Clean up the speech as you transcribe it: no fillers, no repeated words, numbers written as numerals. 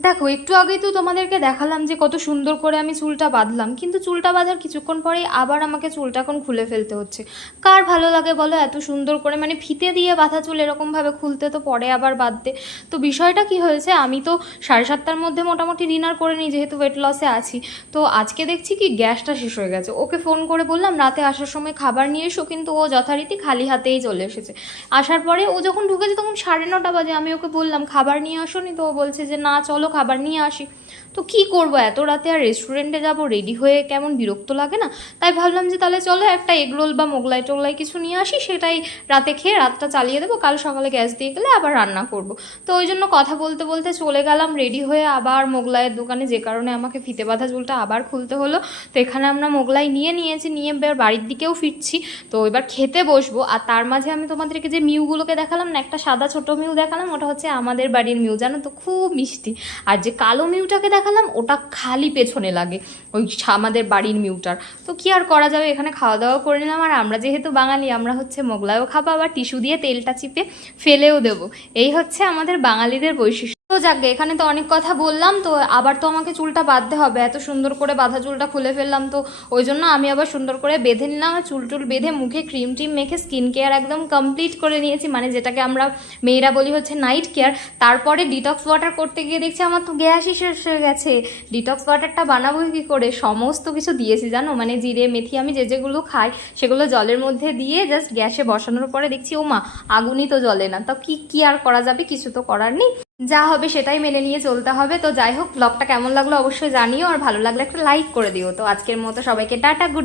দেখো একটু আগেই তো তোমাদেরকে দেখালাম যে কত সুন্দর করে আমি চুলটা বাঁধলাম, কিন্তু চুলটা বাঁধার কিছুক্ষণ পরেই আবার আমাকে চুলটা এখন খুলে ফেলতে হচ্ছে। কার ভালো লাগে বলো এত সুন্দর করে, মানে ফিতে দিয়ে বাঁধা চুল এরকমভাবে খুলতে, তো পরে আবার বাঁধতে। তো বিষয়টা কি হয়েছে, আমি তো 7:30টার মধ্যে মোটামুটি ডিনার করে নিই যেহেতু ওয়েট লসে আছি। তো আজকে দেখছি কি গ্যাসটা শেষ হয়ে গেছে। ওকে ফোন করে বললাম রাতে আসার সময় খাবার নিয়ে এসো, কিন্তু ও যথারীতি খালি হাতেই চলে এসেছে। আসার পরে ও যখন ঢুকেছে তখন 9:30 বাজে। আমি ওকে বললাম খাবার নিয়ে আসোনি, তো ও বলছে যে না চলো খাবার নিয়ে আসি। তো কি করবো, এত রাতে আর রেস্টুরেন্টে যাব, রেডি হয়ে কেমন বিরক্ত লাগে না? তাই ভাবলাম যে তাহলে চলো একটা এগরোল বা মোগলাই টোগলাই কিছু নিয়ে আসি, সেটাই রাতে খেয়ে রাতটা চালিয়ে দেবো, কাল সকালে গ্যাস দিয়ে গেলে আবার রান্না করব। তো ওই জন্য কথা বলতে বলতে চলে গেলাম রেডি হয়ে আবার মোগলাইয়ের দোকানে, যে কারণে আমাকে ফিতে বাঁধা চুলটা আবার খুলতে হলো। তো এখানে আমরা মোগলাই নিয়েছি, নিয়ে এবার বাড়ির দিকেও ফিরছি। তো এবার খেতে বসবো, আর তার মাঝে আমি তোমাদেরকে যে মিউগুলোকে দেখালাম না, একটা সাদা ছোট মিউ দেখালাম, ওটা হচ্ছে আমাদের বাড়ির মিউ, জানো তো খুব মিষ্টি। আর যে কালো মিউটাকে দেখালাম ওটা খালি পেছনে লাগে, ওই আমাদের বাড়ির মিউটার। তো কি আর করা যাবে, এখানে খাওয়া দাওয়া করে নিলাম। আর আমরা যেহেতু বাঙালি, আমরা হচ্ছে মোগলাইও খাবো, আবার টিস্যু দিয়ে তেলটা চিপে ফেলেও দেবো। এই হচ্ছে আমাদের বাঙালিদের বৈশিষ্ট্য। তো যাকে এখানে তো অনেক কথা বললাম, তো আবার তো আমাকে চুলটা বাঁধতে হবে, এত সুন্দর করে বাঁধা চুলটা খুলে ফেললাম, তো ওই জন্য আমি আবার সুন্দর করে বেঁধে নিলাম। চুল টুল বেঁধে মুখে ক্রিম টিম মেখে স্কিন কেয়ার একদম কমপ্লিট করে নিয়েছি, মানে যেটাকে আমরা মেয়েরা বলি হচ্ছে নাইট কেয়ার। তারপরে ডিটক্স ওয়াটার করতে গিয়ে দেখছি আমার তো গ্যাসই শেষ হয়ে গেছে। ডিটক্স ওয়াটারটা বানাবো কি করে, সমস্ত কিছু দিয়েছি জানো, মানে জিরে মেথি আমি যেগুলো খাই সেগুলো জলের মধ্যে দিয়ে জাস্ট গ্যাসে বসানোর পরে দেখছি ও মা আগুনই তো জ্বলে না। তো কি আর করা যাবে, কিছু তো করার নেই, যা হবে সেটাই মেনে নিয়ে চলতে হবে। তো যাই হোক, ব্লগটা কেমন লাগলো অবশ্যই জানিও, আর ভালো লাগলে একটা লাইক করে দিও। তো আজকের মতো সবাইকে টাটা, গুড।